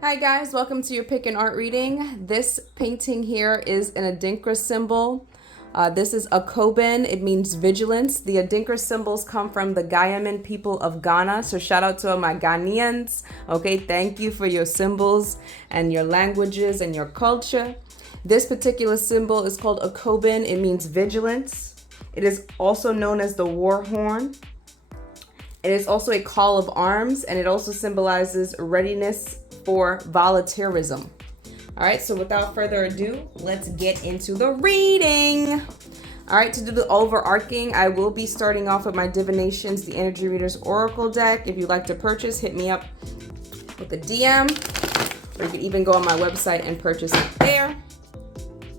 Hi guys, welcome to your pick and art reading. This painting here is an Adinkra symbol. This is a Koban. It means vigilance. The Adinkra symbols come from the Ghanaian people of Ghana. So shout out to all my Ghanaians. Okay, thank you for your symbols and your languages and your culture. This particular symbol is called a Koban. It means vigilance. It is also known as the war horn. It is also a call of arms, and it also symbolizes readiness for volunteerism. All right, so without further ado, let's get into the reading. All right, to do the overarching, I will be starting off with my Divinations, the Energy Readers Oracle deck. If you'd like to purchase, hit me up with a DM, or you can even go on my website and purchase it there.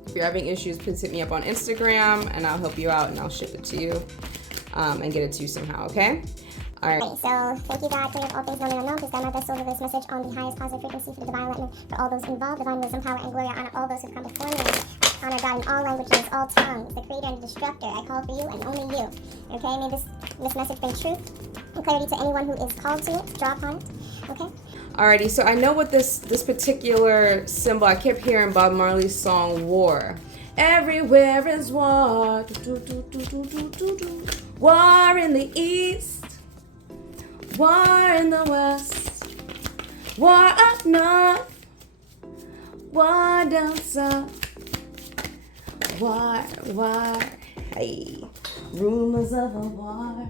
If you're having issues, please hit me up on Instagram, and I'll help you out, and I'll ship it to you and get it to you somehow, okay? All right. So thank you, God, creator of all things known and unknown. Please guide my best soul of this message on the highest positive frequency for the divine enlightenment for all those involved. Divine wisdom, power, and glory. I honor all those who come before me. I honor God in all languages, all tongues, the creator and the destructor. I call for you and only you. Okay, may this message bring truth and clarity to anyone who is called to it. Draw upon it. Okay. Alrighty, so I know what this particular symbol, I kept hearing Bob Marley's song War. Everywhere is war. War in the east. War in the west, war up north, war down south, war, hey, rumors of a war. All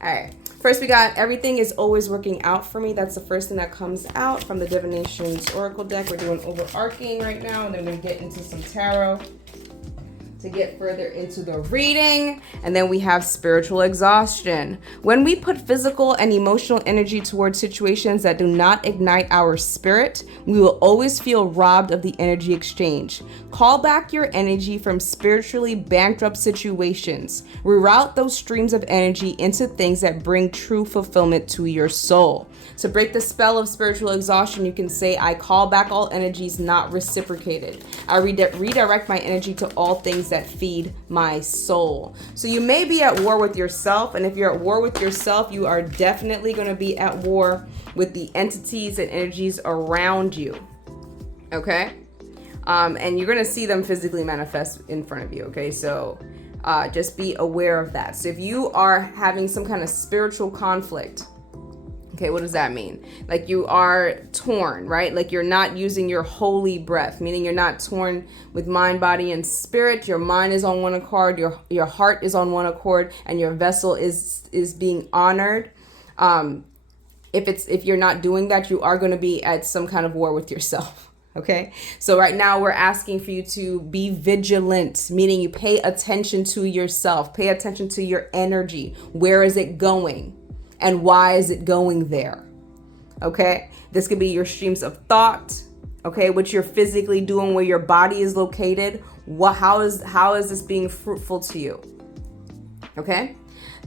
right, first we got everything is always working out for me. That's the first thing that comes out from the Divinations Oracle deck. We're doing overarching right now, and then we're gonna get into some tarot to get further into the reading. And then we have spiritual exhaustion. When we put physical and emotional energy towards situations that do not ignite our spirit, we will always feel robbed of the energy exchange. Call back your energy from spiritually bankrupt situations. Reroute those streams of energy into things that bring true fulfillment to your soul. To break the spell of spiritual exhaustion, you can say, I call back all energies not reciprocated. I redirect my energy to all things that feed my soul. So you may be at war with yourself, and if you're at war with yourself, you are definitely going to be at war with the entities and energies around you. Okay? And you're going to see them physically manifest in front of you. Okay? So just be aware of that. So if you are having some kind of spiritual conflict, okay, what does that mean? Like you are torn, right? Like you're not using your holy breath, meaning you're not torn with mind, body, and spirit. Your mind is on one accord, your heart is on one accord, and your vessel is being honored. If you're not doing that, you are going to be at some kind of war with yourself. Okay, so right now we're asking for you to be vigilant, meaning you pay attention to yourself, pay attention to your energy. Where is it going? And why is it going there? Okay, this could be your streams of thought, okay, what you're physically doing, where your body is located. How is this being fruitful to you? Okay,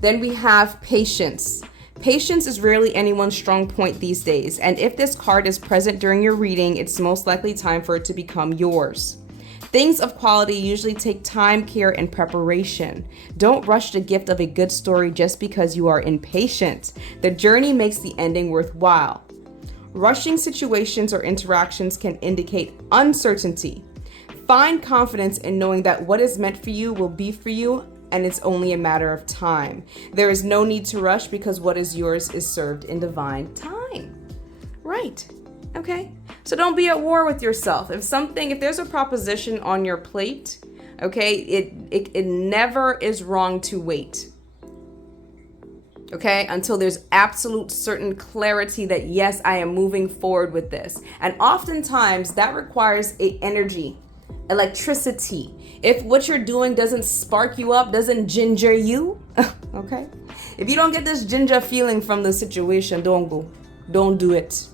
then we have patience. Patience is rarely anyone's strong point these days, and if this card is present during your reading, it's most likely time for it to become yours. Things of quality usually take time, care, and preparation. Don't rush the gift of a good story just because you are impatient. The journey makes the ending worthwhile. Rushing situations or interactions can indicate uncertainty. Find confidence in knowing that what is meant for you will be for you, and it's only a matter of time. There is no need to rush because what is yours is served in divine time. Right. Okay, so don't be at war with yourself. If there's a proposition on your plate, okay, it never is wrong to wait. Okay, until there's absolute certain clarity that yes, I am moving forward with this. And oftentimes that requires electricity. If what you're doing doesn't spark you up, doesn't ginger you, okay? If you don't get this ginger feeling from the situation, don't do it.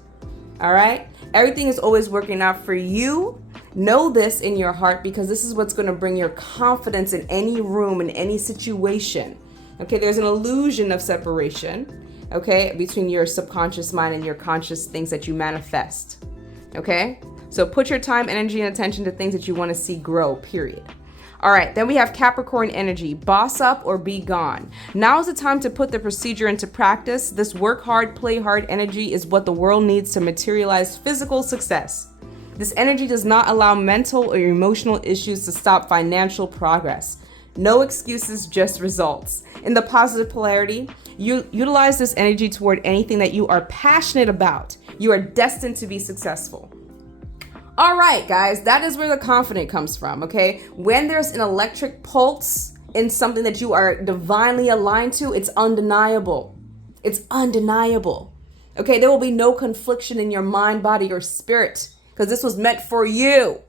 All right? Everything is always working out for you. Know this in your heart because this is what's going to bring your confidence in any room, in any situation. Okay, there's an illusion of separation, okay, between your subconscious mind and your conscious things that you manifest. Okay? So put your time, energy, and attention to things that you want to see grow, period. All right, then we have Capricorn energy, boss up or be gone. Now is the time to put the procedure into practice. This work hard, play hard energy is what the world needs to materialize physical success. This energy does not allow mental or emotional issues to stop financial progress. No excuses, just results. In the positive polarity, you utilize this energy toward anything that you are passionate about. You are destined to be successful. All right, guys, that is where the confidence comes from, okay? When there's an electric pulse in something that you are divinely aligned to, it's undeniable. It's undeniable. Okay, there will be no confliction in your mind, body, or spirit because this was meant for you.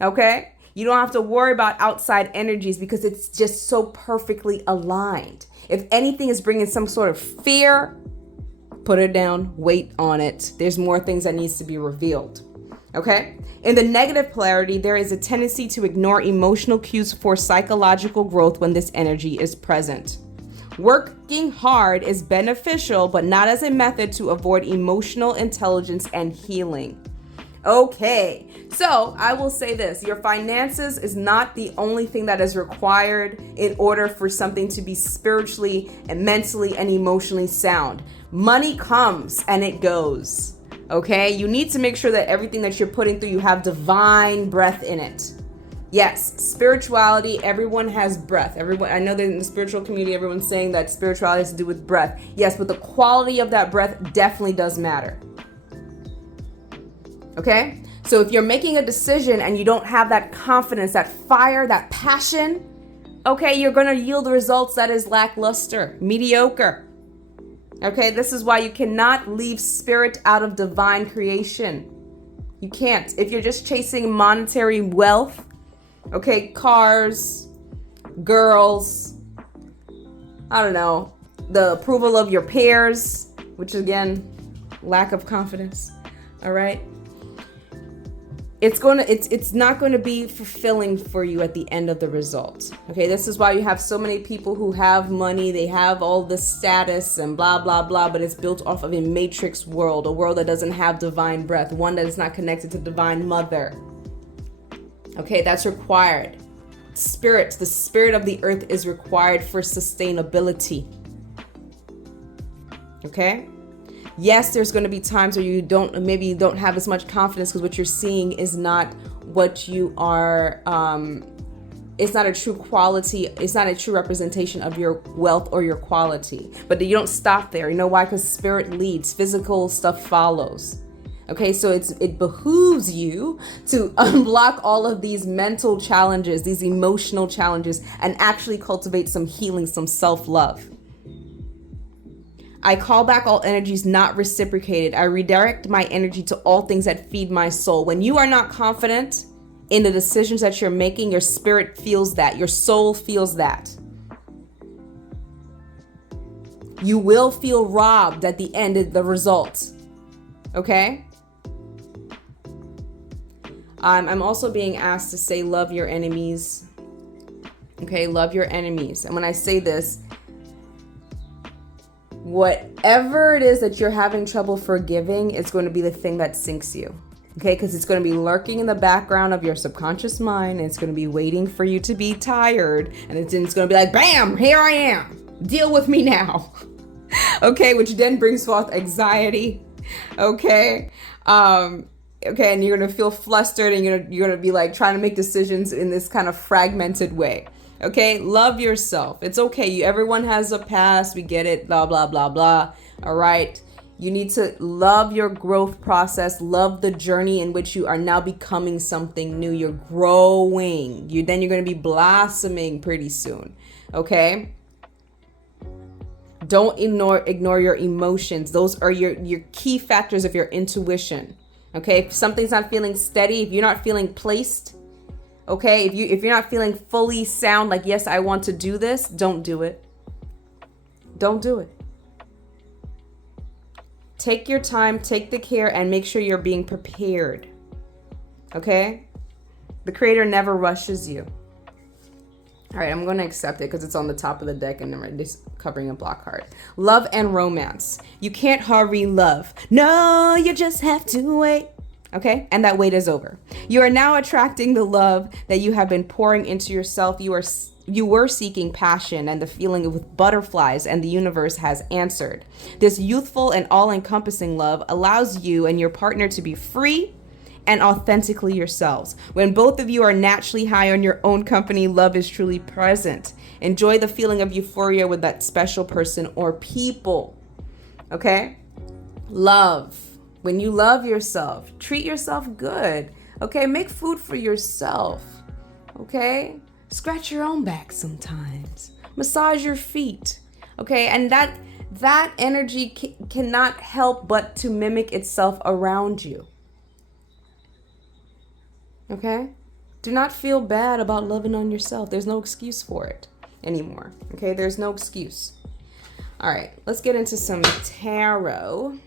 Okay? You don't have to worry about outside energies because it's just so perfectly aligned. If anything is bringing some sort of fear, put it down, wait on it. There's more things that needs to be revealed. Okay? In the negative polarity, there is a tendency to ignore emotional cues for psychological growth when this energy is present. Working hard is beneficial, but not as a method to avoid emotional intelligence and healing. Okay, so I will say this, your finances is not the only thing that is required in order for something to be spiritually and mentally and emotionally sound. Money comes and it goes. Okay, you need to make sure that everything that you're putting through, you have divine breath in it. Yes, spirituality, everyone has breath. Everyone, I know that in the spiritual community, everyone's saying that spirituality has to do with breath. Yes, but the quality of that breath definitely does matter. Okay, so if you're making a decision and you don't have that confidence, that fire, that passion, okay, you're going to yield results that is lackluster, mediocre. Okay, this is why you cannot leave spirit out of divine creation. You can't. If you're just chasing monetary wealth, okay, cars, girls, I don't know, the approval of your peers, which again, lack of confidence. All right. It's not going to be fulfilling for you at the end of the result. Okay, this is why you have so many people who have money, they have all the status and blah, blah, blah, but it's built off of a matrix world, a world that doesn't have divine breath, one that is not connected to divine mother. Okay, that's required. Spirit, the spirit of the earth is required for sustainability. Okay? Yes, there's going to be times where you don't have as much confidence because what you're seeing is not what you are, it's not a true quality, it's not a true representation of your wealth or your quality. But you don't stop there. You know why? Because spirit leads, physical stuff follows. Okay, so it behooves you to unblock all of these mental challenges, these emotional challenges, and actually cultivate some healing, some self-love. I call back all energies not reciprocated. I redirect my energy to all things that feed my soul. When you are not confident in the decisions that you're making, your spirit feels that. Your soul feels that. You will feel robbed at the end of the result. Okay? I'm also being asked to say love your enemies. Okay, love your enemies. And when I say this, whatever it is that you're having trouble forgiving, it's going to be the thing that sinks you. Okay, because it's going to be lurking in the background of your subconscious mind, and it's going to be waiting for you to be tired, and it's going to be like, bam, here I am. Deal with me now. Okay, which then brings forth anxiety. Okay. Okay, and you're going to feel flustered, and you're going to be like trying to make decisions in this kind of fragmented way. Okay, love yourself. It's okay. Everyone has a past. We get it. Blah, blah, blah, blah. All right. You need to love your growth process. Love the journey in which you are now becoming something new. You're growing. Then you're going to be blossoming pretty soon. Okay. Don't ignore your emotions. Those are your key factors of your intuition. Okay. If something's not feeling steady, if you're not feeling placed, okay, if you're not feeling fully sound, like, yes, I want to do this, don't do it. Don't do it. Take your time, take the care, and make sure you're being prepared. Okay? The Creator never rushes you. All right, I'm going to accept it because it's on the top of the deck and I'm just covering a block card. Love and romance. You can't hurry love. No, you just have to wait. Okay, and that wait is over. You are now attracting the love that you have been pouring into yourself. You were seeking passion and the feeling with butterflies, and the universe has answered. This youthful and all-encompassing love allows you and your partner to be free and authentically yourselves. When both of you are naturally high on your own company, love is truly present. Enjoy the feeling of euphoria with that special person or people. Okay? Love. When you love yourself, treat yourself good. Okay? Make food for yourself. Okay? Scratch your own back sometimes. Massage your feet. Okay? And that energy cannot help but to mimic itself around you. Okay? Do not feel bad about loving on yourself. There's no excuse for it anymore. Okay? There's no excuse. All right. Let's get into some tarot.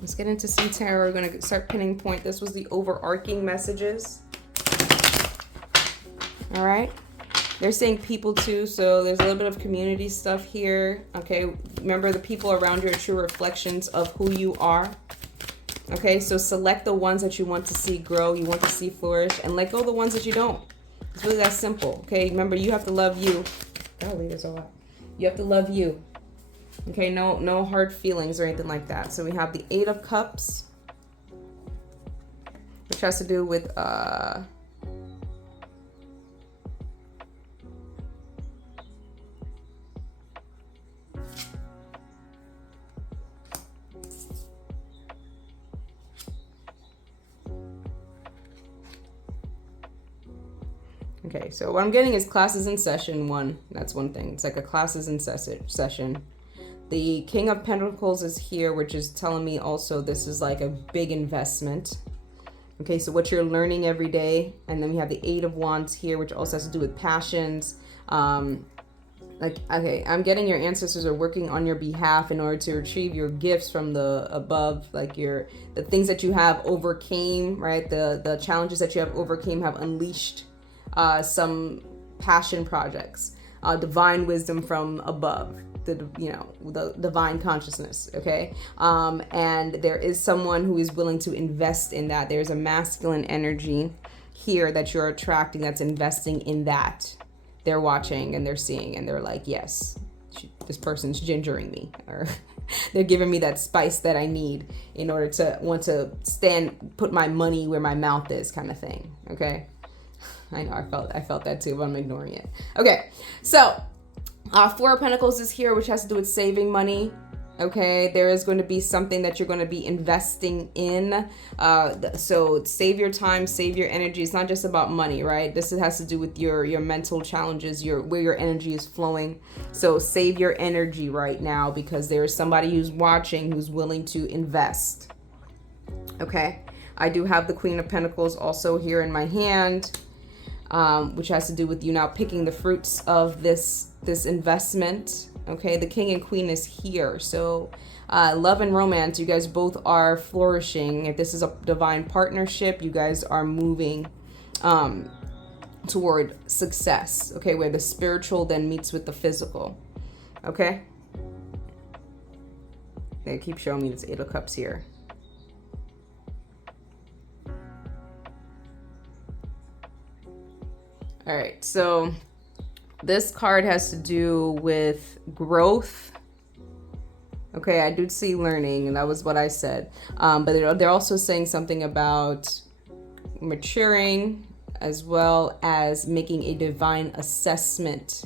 We're going to start pinning point. This was the overarching messages. All right. They're saying people too. So there's a little bit of community stuff here. Okay. Remember, the people around you are true reflections of who you are. Okay. So select the ones that you want to see grow, you want to see flourish, and let go of the ones that you don't. It's really that simple. Okay. Remember, you have to love you. Golly, there's a lot. You have to love you. Okay, no hard feelings or anything like that. So we have the 8 of Cups, which has to do with okay, so what I'm getting is classes in session 1. That's one thing. It's like a classes in session. The King of Pentacles is here, which is telling me also this is like a big investment. Okay, so what you're learning every day. And then we have the 8 of Wands here, which also has to do with passions. Okay, I'm getting your ancestors are working on your behalf in order to retrieve your gifts from the above, like the things that you have overcame, right? The challenges that you have overcame have unleashed some passion projects, divine wisdom from above. The divine consciousness. Okay. And there is someone who is willing to invest in that. There's a masculine energy here that you're attracting that's investing in that. They're watching and they're seeing and they're like, yes, this person's gingering me, or they're giving me that spice that I need in order to want to put my money where my mouth is, kind of thing. Okay. I know I felt that too, but I'm ignoring it. Okay. So 4 of Pentacles is here, which has to do with saving money. Okay, there is going to be something that you're going to be investing in. So save your time, save your energy. It's not just about money, right? This has to do with your mental challenges, where your energy is flowing. So save your energy right now, because there is somebody who's watching who's willing to invest. Okay, I do have the Queen of Pentacles also here in my hand, which has to do with you now picking the fruits of this investment. Okay, the King and Queen is here. So love and romance, you guys both are flourishing. If this is a divine partnership, you guys are moving toward success. Okay, where the spiritual then meets with the physical. Okay, they keep showing me this 8 of Cups here. All right, so this card has to do with growth. Okay, I do see learning, and that was what I said. But they're also saying something about maturing, as well as making a divine assessment.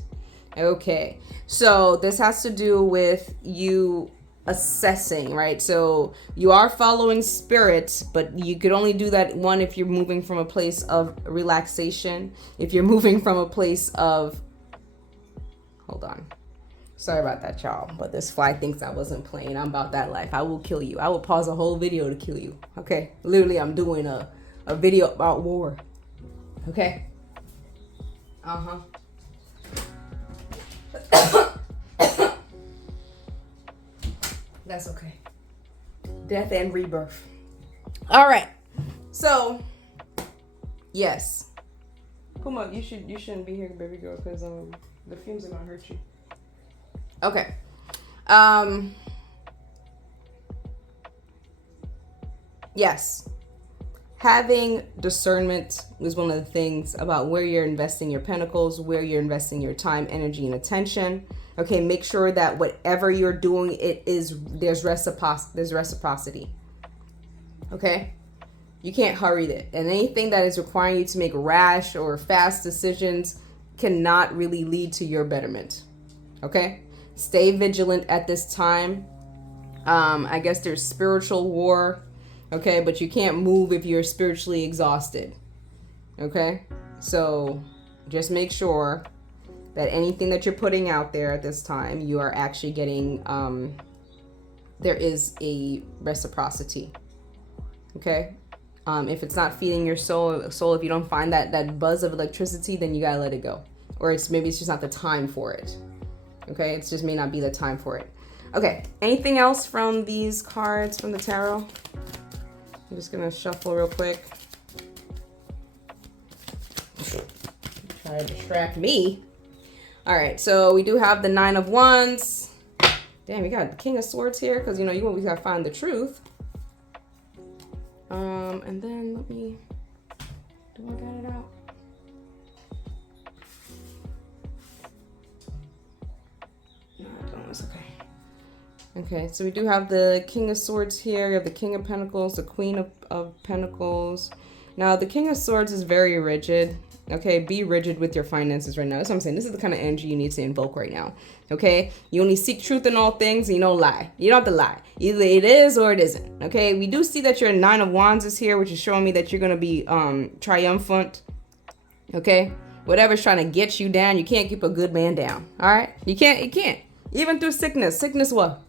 Okay, so this has to do with you assessing, right? So you are following spirit, but you could only do that, one, if you're moving from a place of relaxation, if you're moving from a place of, hold on, sorry about that, y'all, but this fly thinks I wasn't playing. I'm about that life. I will kill you. I will pause a whole video to kill you. Okay, literally, I'm doing a video about war. Okay. That's okay. Death and rebirth. All right. So, yes. Puma, you shouldn't be here, baby girl, because the fumes are gonna hurt you. Okay. Yes. having discernment is one of the things about where you're investing your pentacles, where you're investing your time, energy, and attention. Okay, make sure that whatever you're doing, there's reciprocity. Okay, you can't hurry it, and anything that is requiring you to make rash or fast decisions cannot really lead to your betterment. Okay, stay vigilant at this time. I guess there's spiritual war. Okay, but you can't move if you're spiritually exhausted. Okay, so just make sure that anything that you're putting out there at this time, you are actually getting, there is a reciprocity. Okay, if it's not feeding your soul, if you don't find that buzz of electricity, then you gotta let it go. Or maybe it's just not the time for it. Okay, it just may not be the time for it. Okay, anything else from these cards from the tarot? I'm just gonna shuffle real quick. Try to distract me. All right, so we do have the Nine of Wands. Damn, we got the King of Swords here because you always gotta find the truth. And then do I got it out? No, I don't. It's okay. Okay, so we do have the King of Swords here. We have the King of Pentacles, the Queen of Pentacles. Now, the King of Swords is very rigid. Okay, be rigid with your finances right now. That's what I'm saying. This is the kind of energy you need to invoke right now. Okay, you only seek truth in all things and you don't lie. You don't have to lie. Either it is or it isn't. Okay, we do see that your Nine of Wands is here, which is showing me that you're going to be triumphant. Okay, whatever's trying to get you down, you can't keep a good man down. All right, you can't. Even through sickness. Sickness what?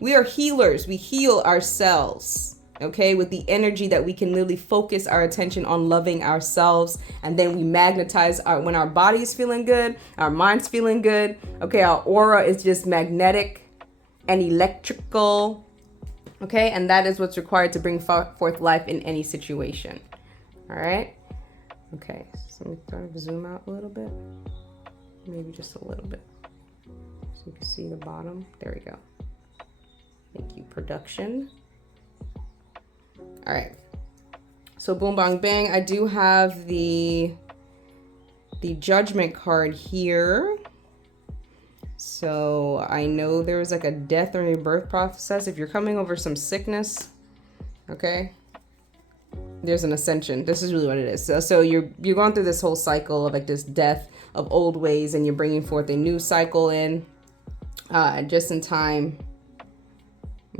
We are healers. We heal ourselves. Okay, with the energy that we can literally focus our attention on loving ourselves, and then we magnetize when our body's feeling good, our mind's feeling good. Okay, our aura is just magnetic and electrical. Okay, and that is what's required to bring forth life in any situation. All right. Okay, so let me try to zoom out a little bit, maybe just a little bit, so you can see the bottom. There we go. Thank you, production. All right, so boom, bang, bang. I do have the Judgment card here. So I know there was like a death or a birth process. If you're coming over some sickness, okay, there's an ascension. This is really what it is. So you're going through this whole cycle of like this death of old ways, and you're bringing forth a new cycle in just in time.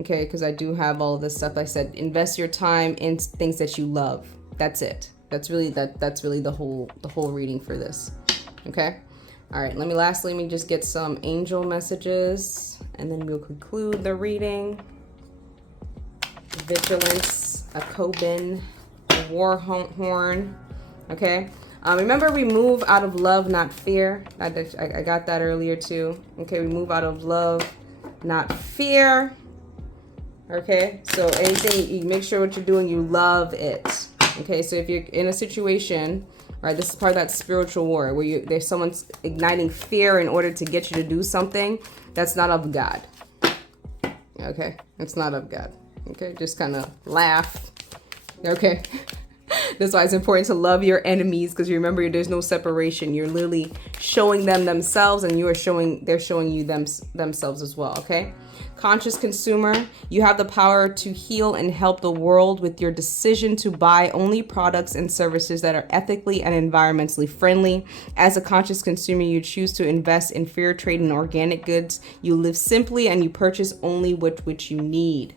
Okay, because I do have all of this stuff. I said invest your time in things that you love. That's it. That's really the whole reading for this. Okay. All right. Let me just get some angel messages, and then we'll conclude the reading. Vigilance, a Kobin, a war horn. Okay. Remember, we move out of love, not fear. I got that earlier too. Okay, we move out of love, not fear. Okay, so anything, you make sure what you're doing, you love it. Okay, so if you're in a situation, right, this is part of that spiritual war where there's someone's igniting fear in order to get you to do something that's not of God. Okay, it's not of God. Okay, just kind of laugh. Okay, that's why it's important to love your enemies, because you remember there's no separation. You're literally showing them themselves, and they're showing you themselves as well. Okay. Conscious consumer, you have the power to heal and help the world with your decision to buy only products and services that are ethically and environmentally friendly. As a conscious consumer, you choose to invest in fair trade and organic goods. You live simply and you purchase only which you need.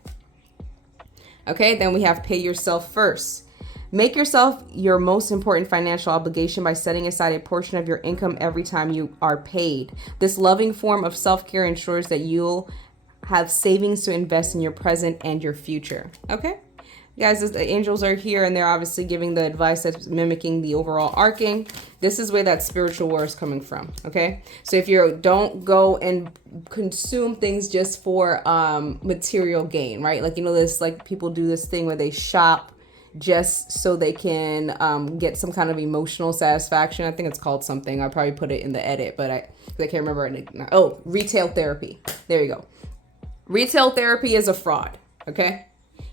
Okay, then we have pay yourself first. Make yourself your most important financial obligation by setting aside a portion of your income every time you are paid. This loving form of self-care ensures that you'll have savings to invest in your present and your future. Okay, guys, the angels are here, and they're obviously giving the advice that's mimicking the overall arcing. This is where that spiritual war is coming from. Okay, so if you don't go and consume things just for material gain, right? Like, this, like, people do this thing where they shop just so they can get some kind of emotional satisfaction. I think it's called something. I'll probably put it in the edit, but I can't remember it. Oh, retail therapy. There you go. Retail therapy is a fraud, okay?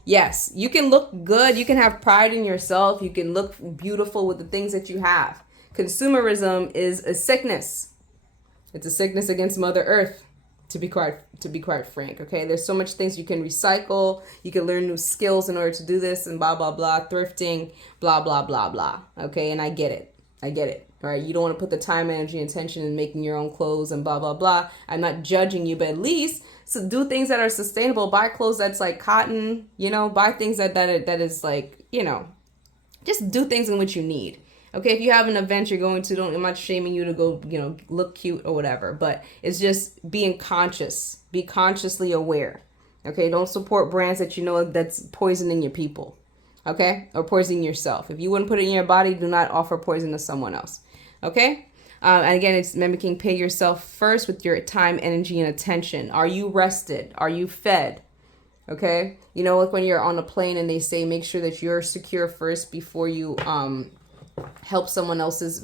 Yes, you can look good. You can have pride in yourself. You can look beautiful with the things that you have. Consumerism is a sickness. It's a sickness against Mother Earth, to be quite frank. Okay, there's so much things you can recycle. You can learn new skills in order to do this, and blah blah blah. Thrifting, blah blah blah blah. Okay, and I get it. All right, you don't want to put the time, energy, and attention in making your own clothes and blah blah blah. I'm not judging you, but at least do things that are sustainable. Buy clothes that's like cotton. Buy things that is like, just do things in which you need. Okay, if you have an event you're going to, I'm not shaming you to go, look cute or whatever, but it's just being conscious. Be consciously aware. Okay, don't support brands that that's poisoning your people. Okay, or poisoning yourself. If you wouldn't put it in your body, do not offer poison to someone else. Okay, and again, it's mimicking pay yourself first with your time, energy, and attention. Are you rested? Are you fed? Okay, like when you're on a plane and they say make sure that you're secure first before you help someone else's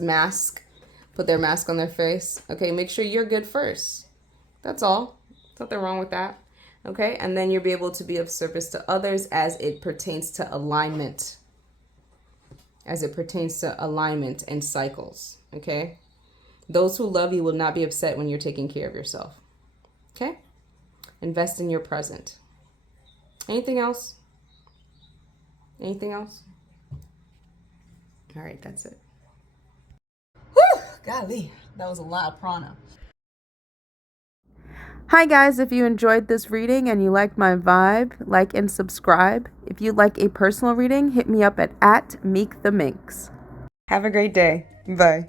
put their mask on their face. Okay, make sure you're good first. That's all. There's nothing wrong with that. Okay, and then you'll be able to be of service to others as it pertains to alignment. And cycles. Okay, those who love you will not be upset when you're taking care of yourself. Okay, invest in your present. Anything else? All right, that's it. Whew, golly, that was a lot of prana. Hi guys, if you enjoyed this reading and you liked my vibe, like and subscribe. If you'd like a personal reading, hit me up at @MeekTheMinx. Have a great day. Bye.